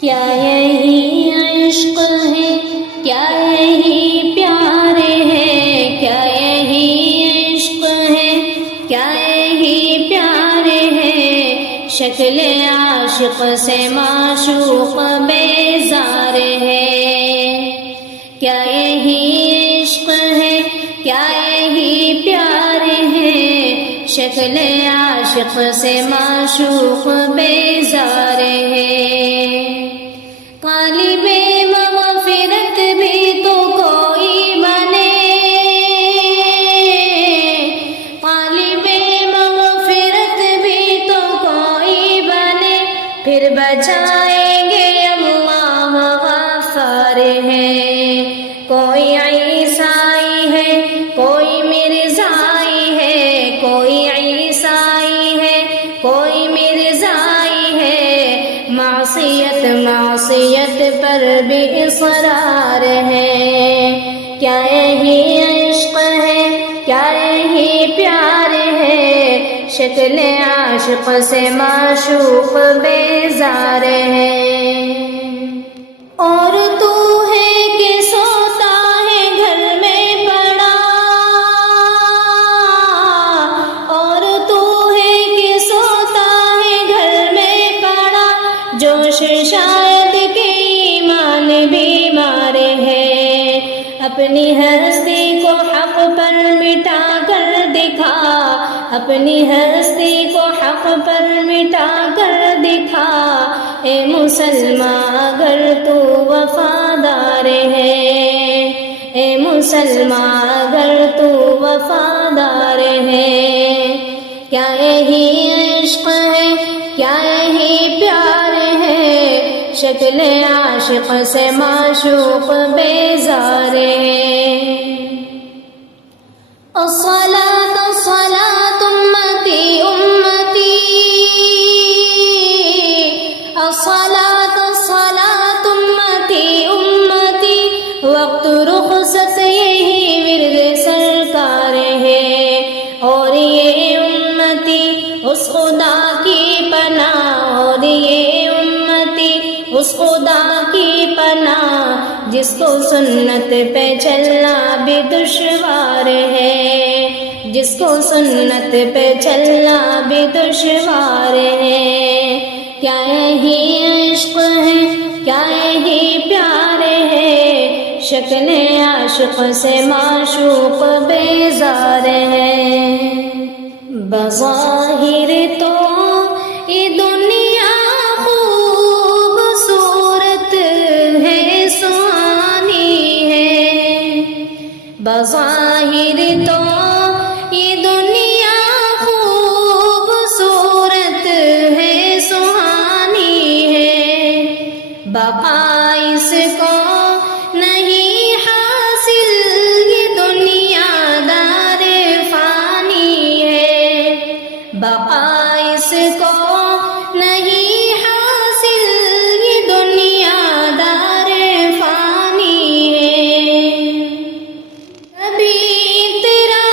کیا یہی عشق ہے، کیا یہی پیار ہے، کیا یہی عشق ہے، کیا یہی پیار ہے، شکل عاشق سے معشوق بیزار ہے، کیا یہی عشق ہے، کیا یہی پیار ہے، شکل عاشق سے معشوق بیزار ہے، طالب مغفرت بھی تو کوئی بنے، طالب مغفرت بھی تو کوئی بنے، پھر بچائیں گے اللہ غفار ہے، کوئی عیسائی ہے، کوئی مرزائی ہے، کوئی عیسائی ہے، کوئی مرزائی ہے، معصیت معصیت پر بھی اصرار ہے، کیا یہی عشق ہے، کیا یہی پیار ہے، شکل عاشق سے معشوق بیزار ہے، اور تو ہے کہ سوتا ہے گھر میں پڑا، اور تو ہے کہ سوتا ہے گھر میں پڑا، جوش شاید کہ ایمان بیمار ہے، اپنی ہستی کو حق پر مٹا کر دکھا، اپنی ہستی کو حق پر مٹا کر دکھا، اے مسلمان اگر تو وفادار ہے، اے مسلمان اگر تو وفادار ہے، کیا یہی عشق ہے، کیا یہی پیار ہے، شکل عاشق سے معشوق بیزار ہے، الصلاة الصلاة امتی امتی، الصلاة الصلاة امتی امتی، وقت رخصت یہی ورد سرکار ہے، اور یہ امتی اس خدا کی پناہ، اور یہ امتی اس خدا کی پناہ، جس کو سنت پہ چلنا بھی دشوار ہے، جس کو سنت پہ چلنا بھی دشوار ہے، کیا یہی عشق ہے، کیا یہی پیار ہے، شکل عاشق سے معشوق بیزار ہے، بظاہر تو یہ دنیا خوبصورت ہے، سہانی ہے، بظاہر تو یہ دنیا خوبصورت ہے، سہانی ہے، بقا اس کو نہیں حاصل، یہ دنیا دار فانی ہے، بقا اس کو نہیں حاصل، یہ دنیا دار فانی ہے، کبھی تیرا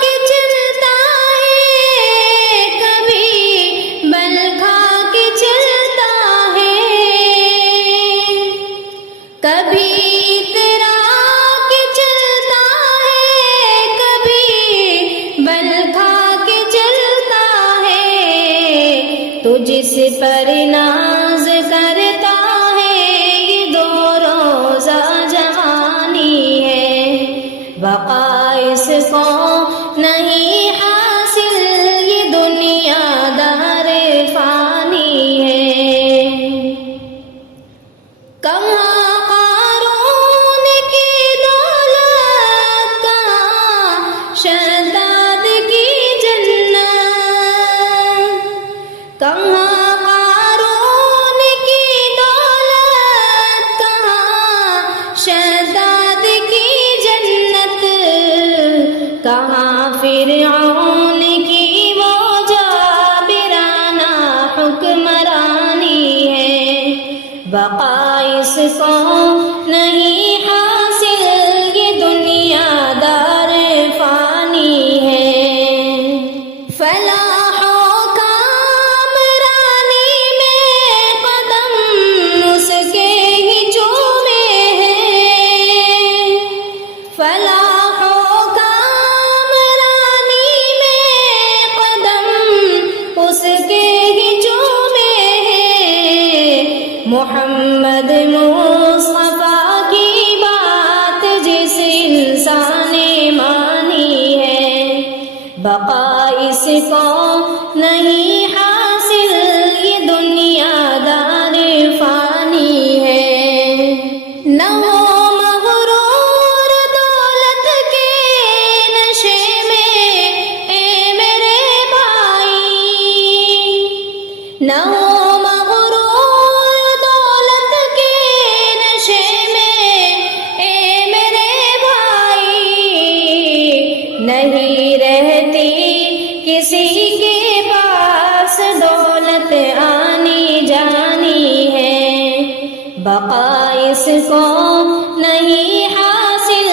کے چلتا ہے، کبھی بل کھا کے چلتا ہے، کبھی تیرا کے چلتا ہے، کبھی بل کھا کے چلتا ہے، تو جس پر ناز کرتا ہے، یہ دو روزہ جوانی ہے، بقا اس کو نہیں حاصل، یہ دنیا دار فانی ہے، کہاں قارون کی دولت، کہاں شداد کی جنت، کہاں قارون کی دولت، کہاں شداد کی جنت، کہاں فرعون کی وہ جابرانہ حکمرانی ہے، بقا اس کو نہیں حاصل، یہ دنیا دار فانی ہے، فلاح و کامرانی میں قدم محمد مصطفیٰ کی بات جس انسان نے مانی ہے، بقا اس کو نہیں حاصل، یہ دنیا دار فانی ہے۔ نہ ہو مغرور دولت کے نشے میں اے میرے بھائی، نہ ہو مغرور دولت کے نشے میں اے میرے بھائی، نہیں رہتی کسی کے پاس دولت آنی جانی ہے، بقا اس کو نہیں حاصل،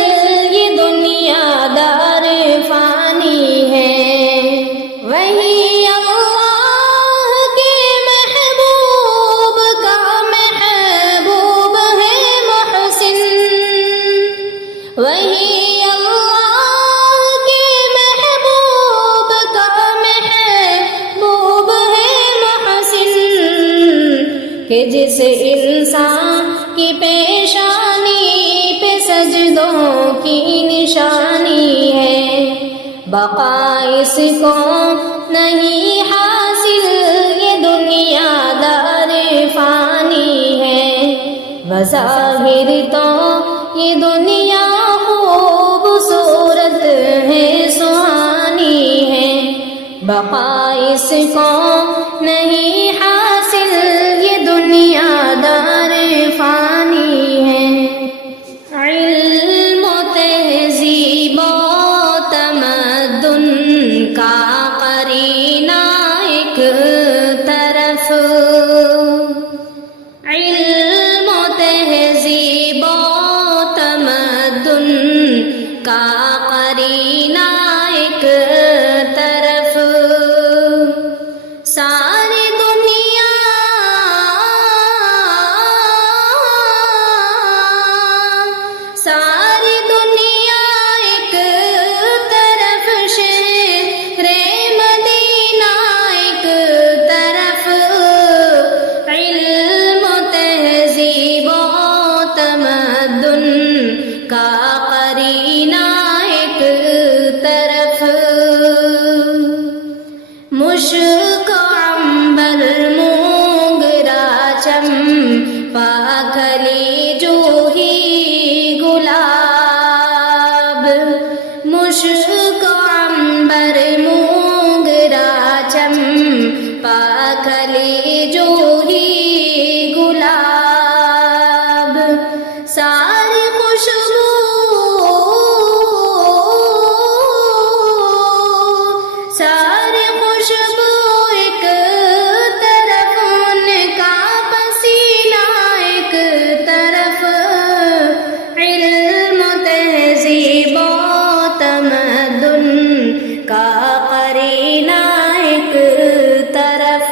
یہ دنیا دار فانی ہے۔ وہی اللہ کے محبوب کا محبوب ہے محسن، وہی اللہ کے محبوب کا محبوب ہے محسن، کہ جس انسان کی پیشانی پہ سجدوں کی نشانی ہے، بقا اس کو نہیں حاصل، یہ دنیا دار فانی ہے۔ بظاہر تو یہ دنیا خوبصورت ہے، سہانی ہے، بقا اس کو نہیں حاصل، یہ دنیا دار فانی ہے۔ علم و تہذیب و تمدن کا قرینہ ایک طرف، علم و تہذیب و تمدن کا قرینہ ایک طرف، ساری دنیا ساری دنیا ایک طرف، شہر مدینہ ایک طرف، علم و تہذیب و تمدن کا قرینہ ایک طرف، مشک عنبر مونگرا چمپا کلی جوہی گلاب، مشک عنبر مونگرا چمپا کلی جوہی گلاب، ساری خوشبو ساری خوشبو ایک طرف، ان کا پسینہ ایک طرف، علم و تہذیب و تمدن کا قرینہ ایک طرف،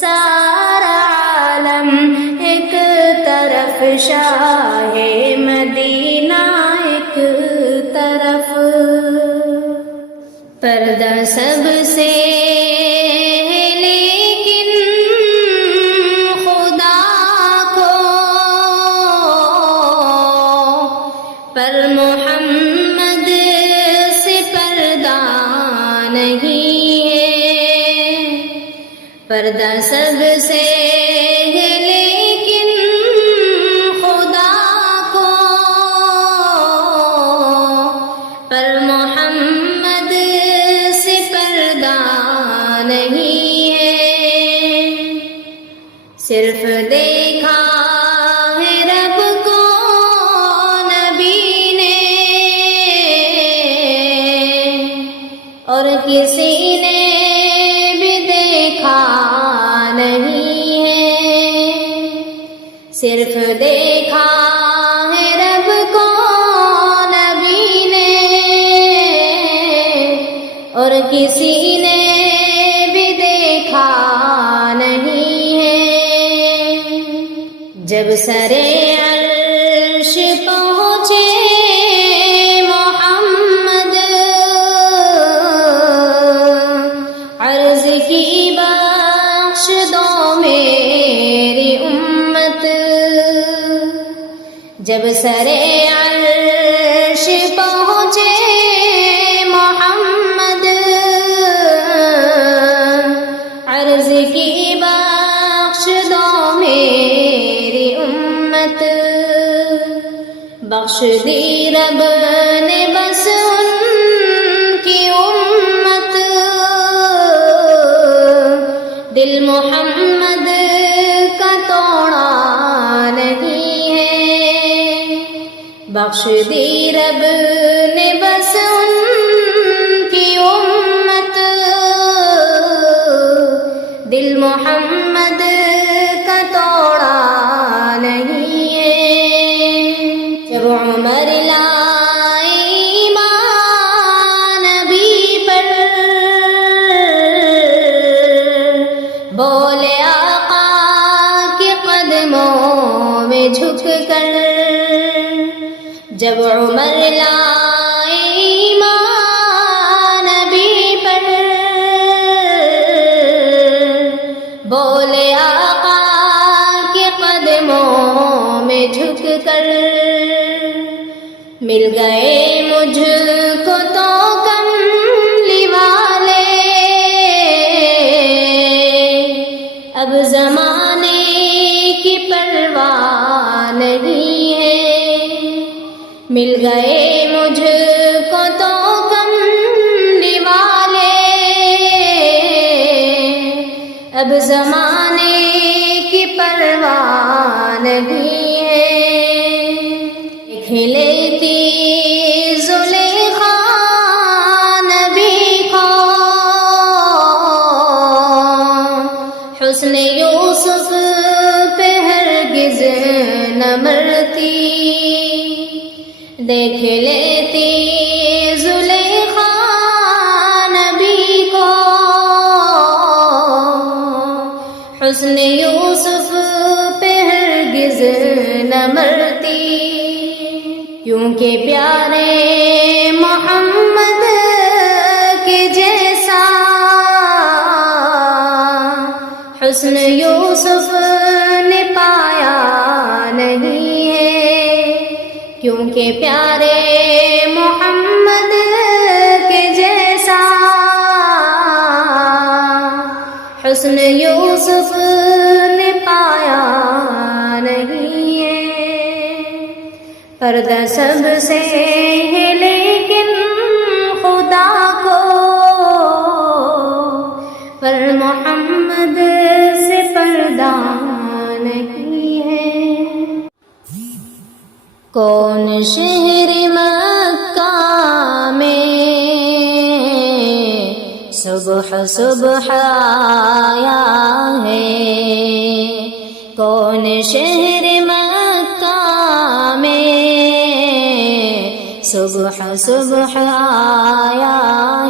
سارا عالم ایک طرف، شاہ مدینہ ایک طرف، پردہ سب سے ہے لیکن خدا کو، پر محمد سے پردہ نہیں ہے، پردہ سب سے ہے لیکن خدا کو، پر محمد سے پردہ نہیں ہے، صرف دیکھا ہے رب کو نبی نے، اور کسی نے بھی دیکھا نہیں ہے، صرف دیکھا ہے رب کو نبی نے، اور کسی نے بھی دیکھا نہیں ہے۔ جب سرے عرش پہنچے محمد، عرض کی بخش دو میرے جب سرے عرش پہنچے محمد، عرض کی بخش دو میری امت، بخش دی رب نے بس ان کی امت، دل محمد کا توڑا نہیں ہے، بخش دی رب نے بس ان کی امت، دل محمد کا توڑا نہیں ہے۔ جب عمر لائے ایمان نبی پر، بولے آقا کے قدموں میں جھک کر، جب عمر لائے ایمان نبی پر، بولے آقا کے قدموں میں جھک کر، مل گئے مجھ کو تو کملی والے، اب زمانے کی پرواہ نہیں ہے، مل گئے مجھ کو تو کملی والے، اب زمانے کی پرواہ نہیں ہے۔ کھلیتی زلیخا نبی کو، حسن یوسف پہ ہرگز نہ مرتی، دیکھ لیتی زلیخا نبی کو، حسن یوسف پہ ہرگز نہ مرتی، کیونکہ پیارے محمد کے جیسا حسن یوسف نے پایا نہیں ہے، کیونکہ پیارے محمد کے جیسا حسن یوسف نے پایا نہیں ہے۔ پردہ سب سے ہے لیکن خدا کو، پر محمد سے پردہ نہیں ہے۔ کون شہر مکہ میں صبح صبح آیا ہے، کون شہر مکہ میں صبح صبح آیا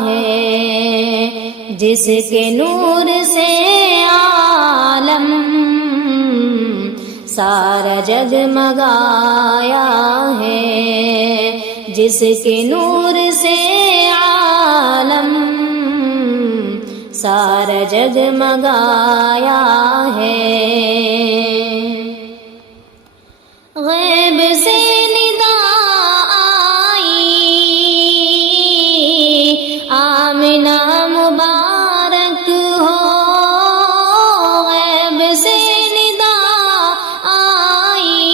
ہے، جس کے نور سے عالم سارا جگمگایا ہے، جس کے نور سے عالم سارا جگمگایا ہے۔ غیب سے ندا آئی آمنہ مبارک ہو، غیب سے ندا آئی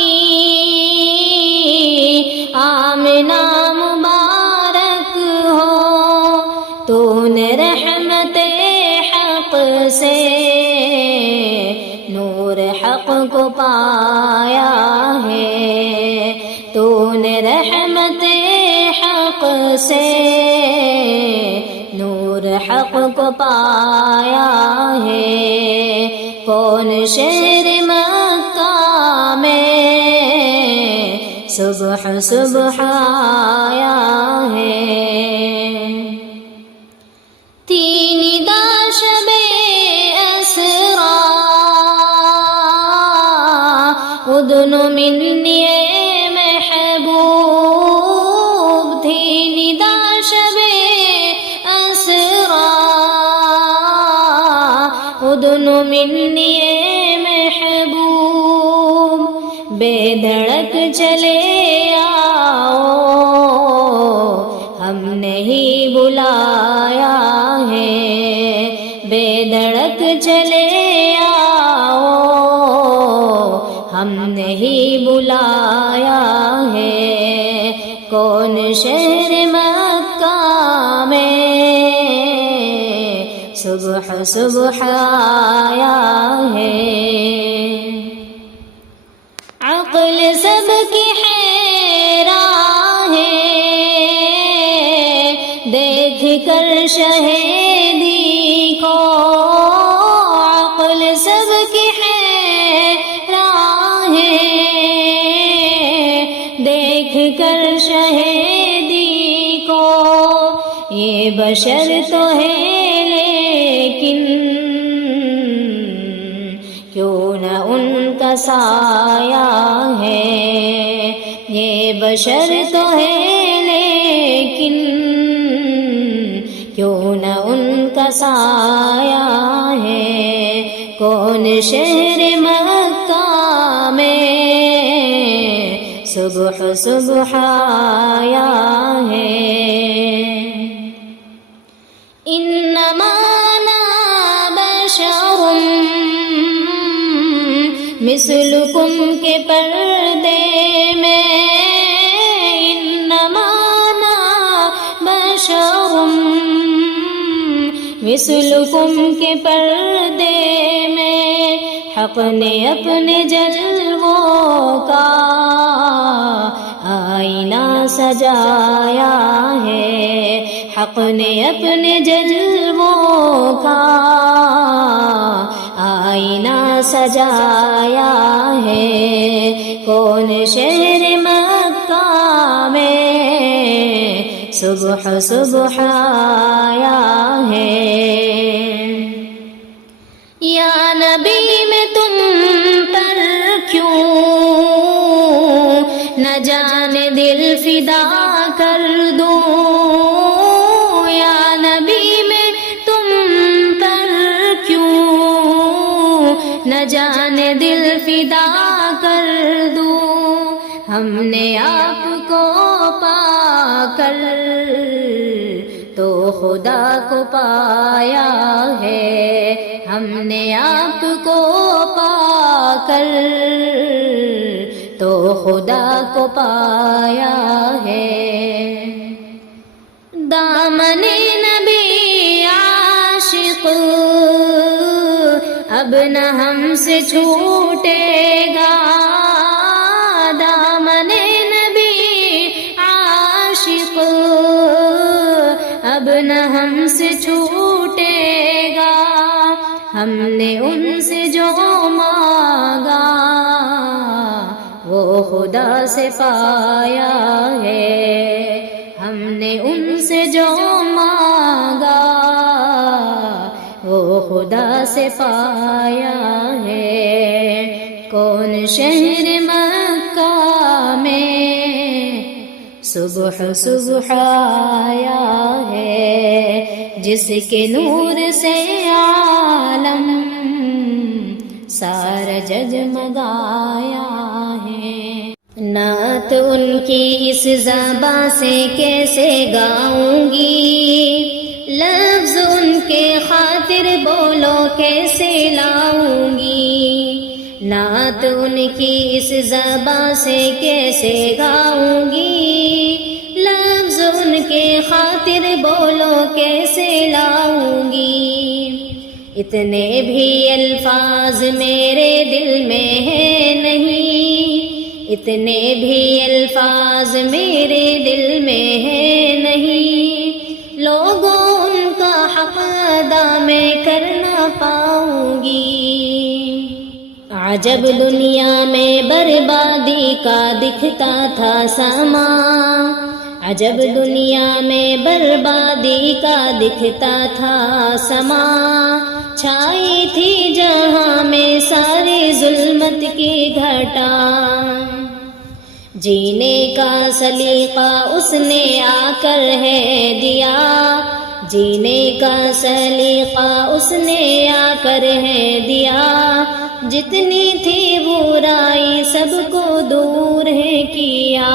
آمنہ مبارک ہو، تو نے رحمت حق سے نور حق کو پایا ہے، تو نے رحمت حق سے نور حق کو پایا ہے۔ کون شہر مکہ میں صبح صبح آیا ہے، تین دا شب اسرا ادن منی محبوب، تین دا شب اسرا ادن منی محبوب، بے دھڑک چلے آؤ، ہم نے ہی بلایا ہے، بے دھڑک چلے آؤ، ہم نے ہی بلایا ہے۔ کون شہر مکہ میں صبح صبح آیا ہے، عقل سب کی حیران ہے، دیکھ کر شہیدی کو، عقل سب کی حیران ہے، دیکھ کر شہیدی کو۔ یہ بشر تو ہے لیکن کیوں نہ ان کا سایہ ہے، یہ بشر تو ہے لیکن کیوں نہ ان کا سایہ ہے۔ کون شہر مکہ میں صبح صبح آیا ہے، انما انا بشر مثلکم کے پردے میں، انما انا بشر مثلکم کے پردے میں، حق نے اپنے جلووں کا آئینہ سجایا ہے، حق نے اپنے جلووں کا آئینہ سجایا ہے۔ کون شہر مکہ میں صبح صبح آیا ہے، یا نبی میں تم پر کیوں نہ جانے دل فدا کر دوں، یا نبی میں تم پر کیوں نہ جانے دل فدا کر دوں۔ ہم نے آپ کو پا کر تو خدا کو پایا ہے، ہم نے آپ کو پا کر تو خدا کو پایا ہے۔ دامن نبی عاشق اب نہ ہم سے چھوٹے گا، دامن نبی عاشق اب نہ ہم سے چھوٹے گا، ہم نے ان سے جو مانگا وہ خدا سے پایا ہے، ہم نے ان سے جو مانگا وہ خدا سے پایا ہے۔ کون شہر مکہ میں صبح صبح آیا ہے، جس کے نور سے عالم سارا جگمگایا ہے۔ نعت ان کی اس زباں سے کیسے گاؤں گی، لفظ ان کے خاطر بولو کیسے لاؤں گی، نعت ان کی اس زباں سے کیسے گاؤں گی، لفظ ان کے خاطر بولو کیسے لاؤں گی۔ اتنے بھی الفاظ میرے دل میں ہے نہیں، اتنے بھی الفاظ میرے دل میں ہے نہیں، لوگوں ان کا حق ادا میں کر نہ پاؤں گی۔ عجب دنیا میں بربادی کا دکھتا تھا سما، عجب دنیا میں بربادی کا دکھتا تھا سما، چھائی تھی جہاں میں سارے ظلمت کی گھٹا، جینے کا سلیقہ اس نے آ کر ہے دیا، جینے کا سلیقہ اس نے آ کر ہے دیا، جتنی تھی برائی سب کو دور ہے کیا۔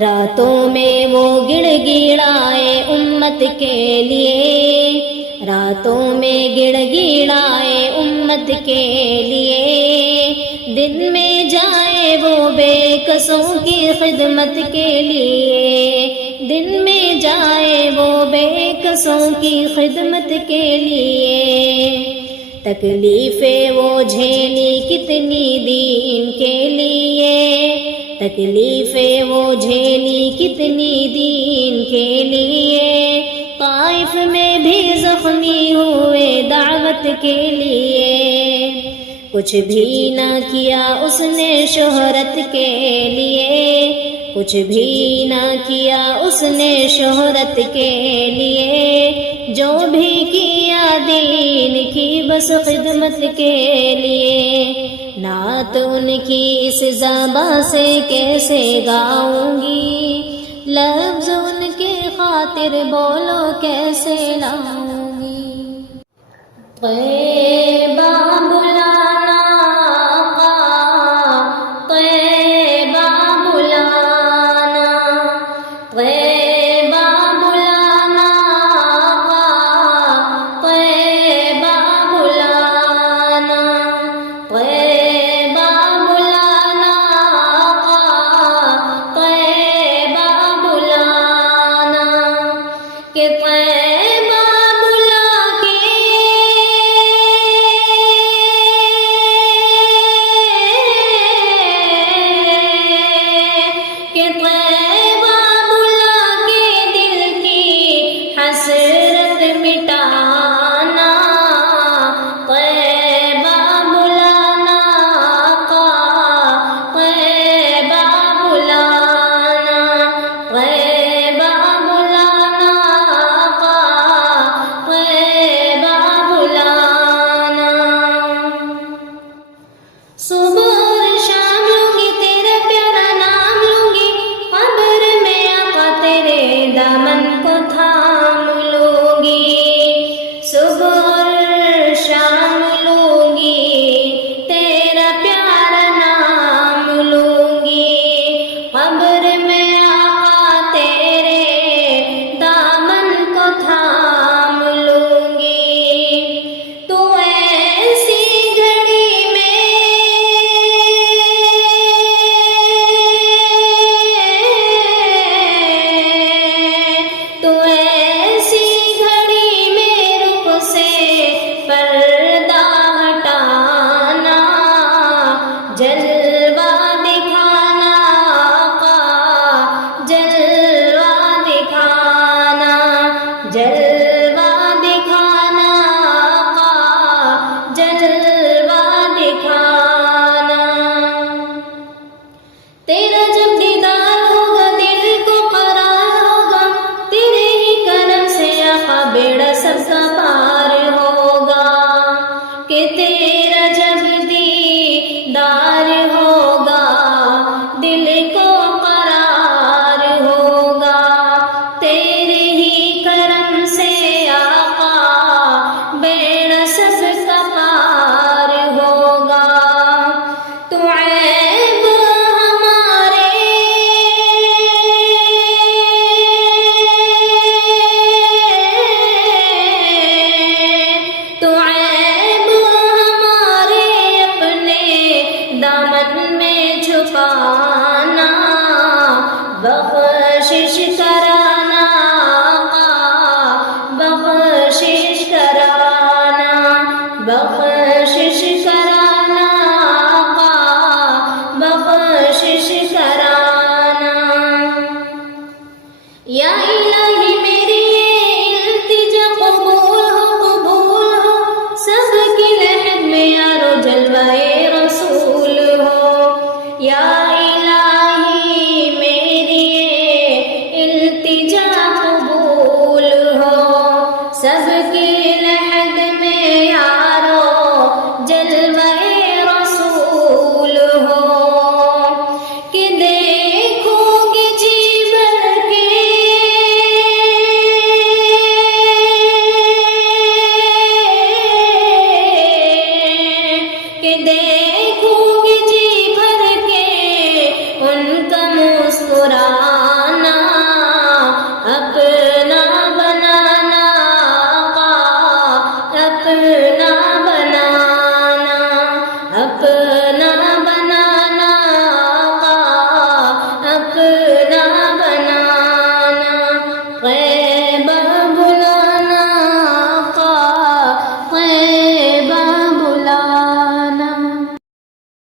راتوں میں وہ گڑ گڑائے امت کے لیے، راتوں میں گڑ گڑائے امت کے لیے، دن میں جائے وہ بے کسوں کی خدمت کے لیے، دن میں جائے وہ بے کسوں کی خدمت کے لیے۔ تکلیفیں وہ جھیلی کتنی دین کے لیے، تکلیفیں وہ جھیلی کتنی دین کے لیے، طائف میں بھی زخمی ہوئے دعوت کے لیے۔ کچھ بھی نہ کیا اس نے شہرت کے لیے، کچھ بھی نہ کیا اس نے شہرت کے لیے، جو بھی کیا دین کی بس خدمت کے لیے۔ نعت ان کی اس زبان سے کیسے گاؤں گی، لفظ ان کے خاطر بولو کیسے لاؤں گی۔ طیبہ بلانا آقا، طیبہ بلانا، طیبہ بلانا آقا، طیبہ بلانا، طیبہ بلانا آقا، طیبہ بلانا، کہ طیبہ بلا کے دل کی حسرت مٹانا، طیبہ بلانا آقا، طیبہ بلانا، طیبہ بلانا آقا، طیبہ بلانا۔